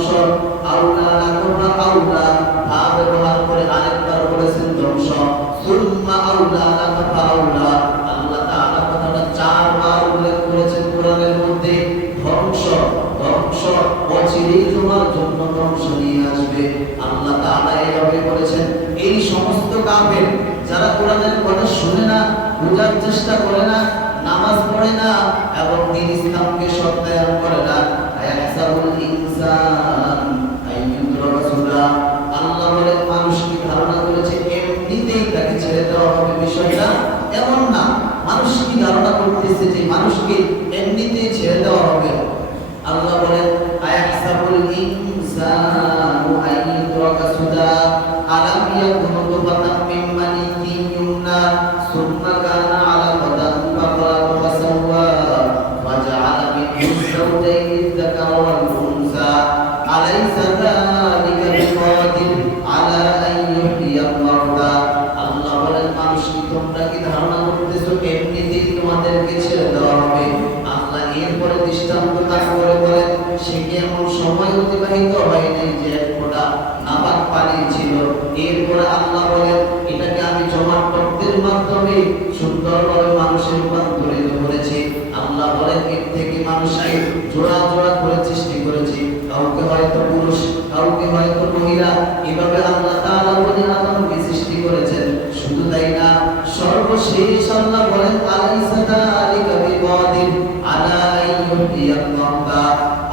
ধ্বংস, আউলা লাকা আউলা হা ব্যবহার করে আরেকবার বলেছেন ধ্বংস, সুম্মা আউলা লাকা আউলা। আল্লাহ তাআলা কথাটা 4 বার উল্লেখ করেছেন কোরআনের মধ্যে। ধ্বংস ধ্বংস অচিরেই তোমার জন্য ধ্বংস নিয়ে আসবে। আল্লাহ তাআলা এইভাবে বলেছেন। এই সমস্ত কাফের যারা কোরআনের কথা শুনে না, বোঝার চেষ্টা করে না, নামাজ পড়ে না এবং দ্বীন ইসলামকে সত্যায়ন করে না, আয়াহসাবুল ইনসান আইয়ুতরাকা সুদা। আল্লাহ বলেন মানুষ কি ধারণা করেছে এমনিতেই তাকে ছেড়ে দেওয়া হবে? বিষয়টা এমন না। মানুষ কি ধারণা করতেছে যে মানুষকে এমনিতেই ছেড়ে দেওয়া হবে? আল্লাহ বলেন আয়াহসাবুল ইনসানু আইয়ুতরাকা সুদা আলাম ইয়াকুন নুতফাতাম মিন মানিয়্যিন ইউমনা সুম্মা কানা আলাকাতান ফাখলাqa ফাসাওয়া ওয়াজআলা মিনহু যাওজাইনি আয-যাকারা ওয়াল উনসা আলাইসা যালিকা বিকাদির আলা আন ইহইয়াল মাউতা। আল্লাহ বলেন মানুষ কি তোমরা কি ধারণা করতেছো এমনিতেই তোমাদেরকে ছেড়ে দেওয়া হবে? আল্লাহ এরপরে দৃষ্টান্ত দান করে বলেন সে কি এমন সময় অতিবাহিত হয় নাই যে এক ফোঁটা নাপাক পানি ছিল? এরপরে আল্লাহ বলেন এটাকে আমি জমাট রক্তের মাধ্যমে সুন্দরভাবে মানুষের রূপান্তরিত করেছি। আল্লাহ বলেন এর থেকে মানুষকে জোড়া জোড়া করে সৃষ্টি করেছি, কাউকে হয়তো পুরুষ, কাউকে হয়তো মহিলা। এভাবে আল্লাহ তাআলা বনি আদমকে সৃষ্টি করেছেন। শুধু তাই না, সর্বশেষ আল্লাহ বলেন আলাইসা যালিকা বিকাদির আলা আন ইহইয়াল মাউতা।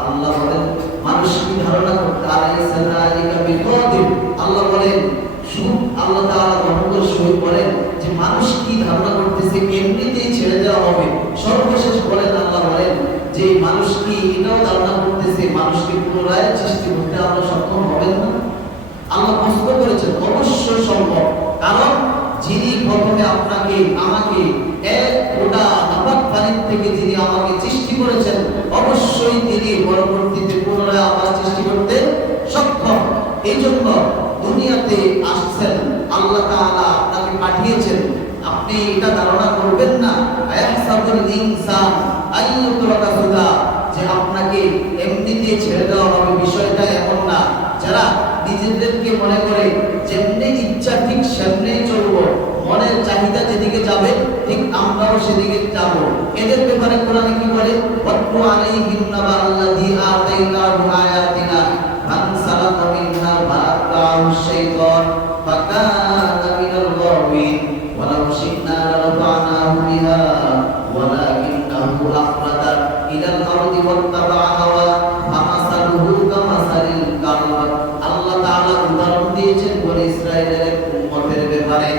আল্লাহ বলেন মানুষ কি ধারণা করতে আলাইসা যালিকা বিকাদির। আল্লাহ বলেন শুধু আল্লাহ তাআলা রহমতের সহিত বলেন যে মানুষ কি ধারণা করতেছে এমনিতেই ছেড়ে দেওয়া হবে। সর্বশেষ বলেন আল্লাহ বলেন যে মানুষ কি এটাও ধারণা করতেছে মানুষকে পুনরায় সৃষ্টি করতে আমরা সক্ষম হবেন না? আল্লাহ প্রশ্ন করেছেন অবশ্যই সম্ভব। কারণ যিনি প্রথমে আপনাকে আমাকে এক ফোঁটা নাপাক পানির থেকে যিনি আমাকে সৃষ্টি করেছেন অবশ্যই তিনি পরবর্তীতে পুনরায় আবার সৃষ্টি করতে সক্ষম। এই জন্য দুনিয়াতে আসছেন আল্লাহ তাআলা আপনাকে পাঠিয়েছেন, আপনি এটা ধারণা করবেন না আয়াহসাবুল ইনসান আইয়ুতরাকা সুদা যে আপনাকে এমনিতে ছেড়ে দেওয়া হবে। বিষয়টা এমন না। যারা নিজেদেরকে মনে করে যেমনি ইচ্ছা ঠিক সেমনিই চলবো, মনের চাহিদা যেদিকে যাবে ঠিক আমরাও সেদিকে যাব, এদের ব্যাপারে কোরআন কি বলে? ওয়াতলু আলাইহিম নাবা আল্লাযী আতাইনাহু আয়াতিনা ফানসালাখা মিনহা ফাআতাহু শাইতান ফাকানা মিনাল গাওয়িন ওয়ালাউ শি'না লারাফা'নাহু বিহা ওয়ালাকিন্নাহু আখলাদা ইলাল আরদি ওয়াত্তাবা'a হাওয়া ফামাসালুহু কামাসালিল কালব। আল্লাহ তাআলা উদাহরণ দিয়েছেন বনি ইসরাঈলের এক উম্মতের ব্যাপারে।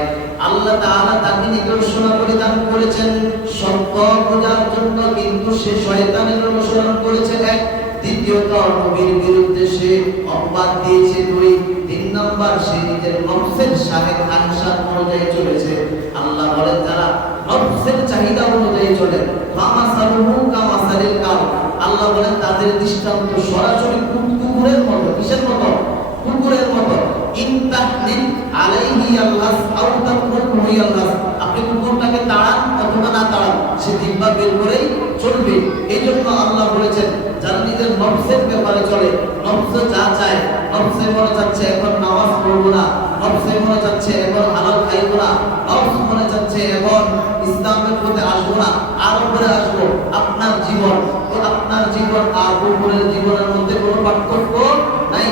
আল্লাহ তাআলা তাকে নিদর্শনা পরিদান করেছেন সত্য বোঝার জন্য, কিন্তু সে শয়তানের অনুসরণ করেছে এক। দ্বিতীয়ত নবীর বিরুদ্ধে সে অপবাদ দিয়েছে দুই। 3 নাম্বার সে নিজের নফসের শাহের আংশাত অনুযায়ী চলেছে। আল্লাহ বলেন যারা নফসের চাহিদা অনুযায়ী চলে ফামাসালুহু কামাসালিল কালব। আল্লাহ বলেন তাদের দৃষ্টান্ত সরাসরি কুকুরের মতো। কিসের মতো? কুকুরের মতো। ইনতাহমিল আলাইহি ইয়ালহাস আও তাতরুকহু ইয়ালহাস। আপনি কুকুরটাকে তাড়ান অথবা না তাড়ান সে জিহ্বা বের করেই চলবে। এইজন্য আল্লাহ বলেছেন যারা নিজের নফসের ব্যাপারে চলে, নফস যা চায়, নফসে মনে চাচ্ছে এখন নামাজ পড়বো না, নফসে মনে চাচ্ছে এখন হালাল খাইবো না, নফস মনে চাচ্ছে এখন ইসলামের পথে আসবো না, আরো করে আসবো। আপনার জীবন তো আপনার জীবন আর কুকুরের জীবনের মধ্যে কোনো পার্থক্য নাই।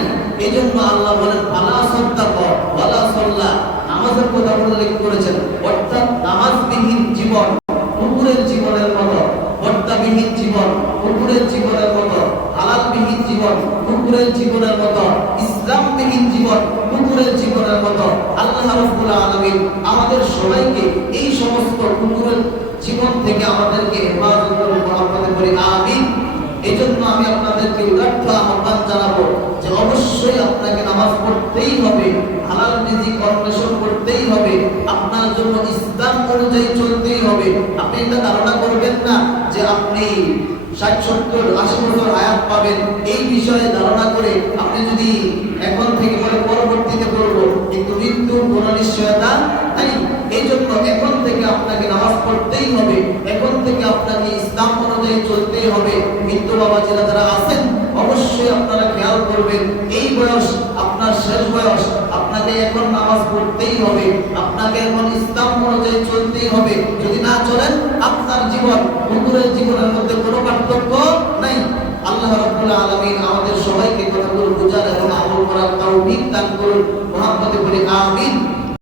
এইজন্য আল্লাহ বলেন ফালা সাদ্দাকা ওয়ালা সাল্লা, নামাজের কথা উল্লেখ করেছেন। অর্থাৎ নামাজবিহীন জীবন কুকুরের জীবনের মতো, পর্দাবিহীন জীবন কুকুরের জীবনের মতো, হালালবিহীন জীবন কুকুরের জীবনের মতো, ইসলামবিহীন জীবন কুকুরের জীবনের মতো। আল্লাহ রাব্বুল আলামিন আমাদের সবাইকে এই সমস্ত কুকুরের জীবন থেকে আমাদেরকে হেফাজত করুন, আপনাদের বলি আমিন। এইজন্য আমি আপনাদেরকে উদাত্ত আহ্বান জানাবো যে অবশ্যই আপনাকে নামাজ পড়তেই হবে, হালাল রিজিক অন্বেষণ করতেই হবে, আপনার জন্য ইসলাম অনুযায়ী চলতেই হবে। আপনি এটা ধারণা করবেন না যে আপনি 60, 70, 80 বছর হায়াত পাবেন এই বিষয়ে ধারণা করে আপনি যদি এখন থেকে বলে পরবর্তীতে করবো, কিন্তু মৃত্যুর কোনো নিশ্চয়তা নাই। এই জন্য এখন থেকে আপনাকে নামাজ পড়তেই হবে, এখন থেকে আপনাকে ইসলাম অনুযায়ী চলতেই হবে। মৃত্যু বাবা যারা আছেন অবশ্যই আপনারা খেয়াল করবেন, এই বয়স আপনার শেষ বয়স, আপনাকে এখন নামাজ পড়তেই হবে, আপনাকে এখন ইসলাম অনুযায়ী চলতেই হবে। যদি না চলেন আপনার জীবন হুজুরের জীবনের মধ্যে কোনো পার্থক্য নাই। আল্লাহ রাব্বুল আলামিন আমাদের সবাইকে কথাগুলো বোঝার এবং আমল করার তৌফিক দান করুন।